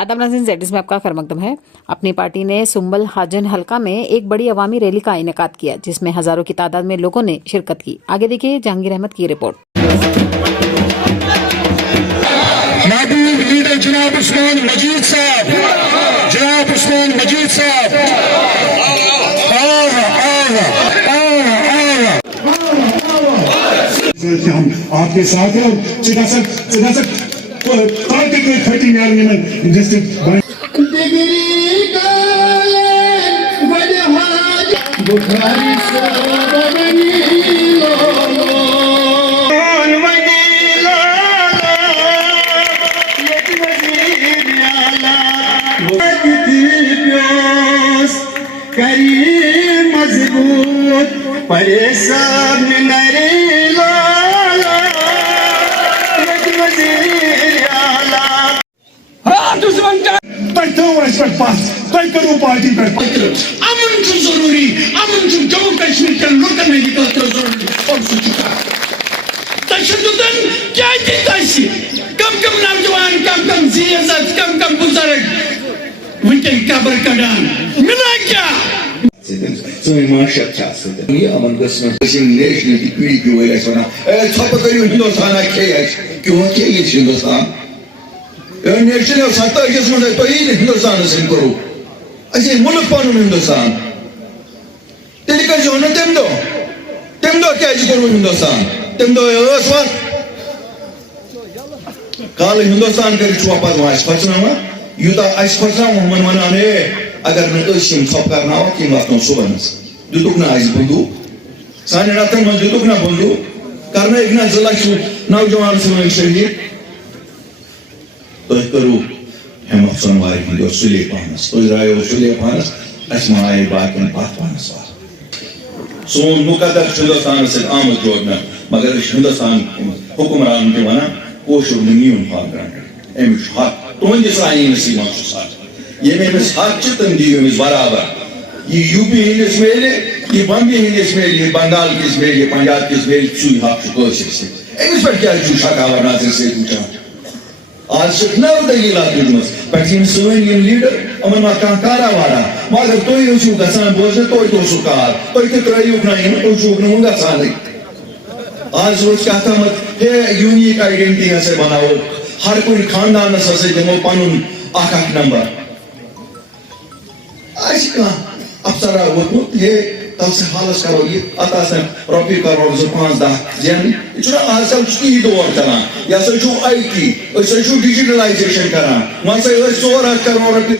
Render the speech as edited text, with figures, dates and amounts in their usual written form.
آداب ناظرین، زیڈ میں آپ کا خیر مقدم ہے۔ اپنی پارٹی نے سنبل حاجن حلقہ میں ایک بڑی عوامی ریلی کا انعقاد کیا، جس میں ہزاروں کی تعداد میں لوگوں نے شرکت کی۔ آگے دیکھیے جہانگیر احمد کی رپورٹ۔ جناب عثمان مجید صاحب، جناب عثمان مجید صاحب، ہم آپ کے ساتھ ہیں۔ کریم مضبوط پریشان نری لالا وزیر اعلیٰ رات اس وقت تک اس پر پاس تک کرو پارٹی پر امن چھو ضروری، امن چھو جموں کشمیر کے لوگوں میں نکلتے ضروری اور سچکا تشددن کیا دیتا کم کم نوجوان، کم زیزت، کم بزرگ ونکن قبر کڑان ملا کیا سوئی معاشرت چاہتے ہیں۔ یہ امن قسم نیشنل کی پیڑی کی وجہ سے چھپ کریو ہندوستان کیوں کیا یہ ہندوستان نیشنل ستا جس میں تو یہ ہندوستان سے کرو اچھے ملک پانو ہندوستان تیلی کر جو نا تم دو کیا کرو ہندوستان تم دو اس وقت کال ہندوستان کر چھوپا واش پھسنا یوتا اس پھسنا من منانے اگر نتوشیم چھپ کرنا ہو کہ وقتوں صبح دتوک نا اس بندو سانے راتن من دتوک نا بندو کرنا ایک نا ضلع نوجوان سے شہید تو کرو ہمت سنواری ہندو سلی پانس تو رائے سلی پانس اسما آئے باقی پات پانس سون مقدر ہندوستان سے آمد جوڑنا مگر ہندوستان حکمران کے ونا کوشر نیون پاک گرانڈر امیش حق تو ان جس آئین نصیب آنچو ساتھ یہ میں اس حق چتن دیو میں برابر یہ یو پی ہندس میلے، یہ بمبی ہندس میلے، یہ بنگال کس میلے، یہ پنجاب کس میلے سوئی حق چکو سے امیش پر کیا جو شکاور ناظر سے پوچھا آج شک نو دلیلات دیدمس پٹیم سوین یم لیڈر امن ما کان کارا وارا مگر توی اوشو گسان بوزن توی تو سکار توی تکرائی اکنائی اوشو اکنون گسان آج روز کہتا مت ہے یونیک آئیڈینٹی ہے سے بناو ہر کوئی خاندان سے دمو پانون آکھ نمبر آج کہاں افسرہ وقت یہ تل سے حالس کرو یہ اتا سے روپی کروڑ سے 5-10 زین چھنا آج کل چکی دور چلان یا سو آئی ٹی سو ڈیجیٹلائزیشن کران وہاں سے 100 کروڑ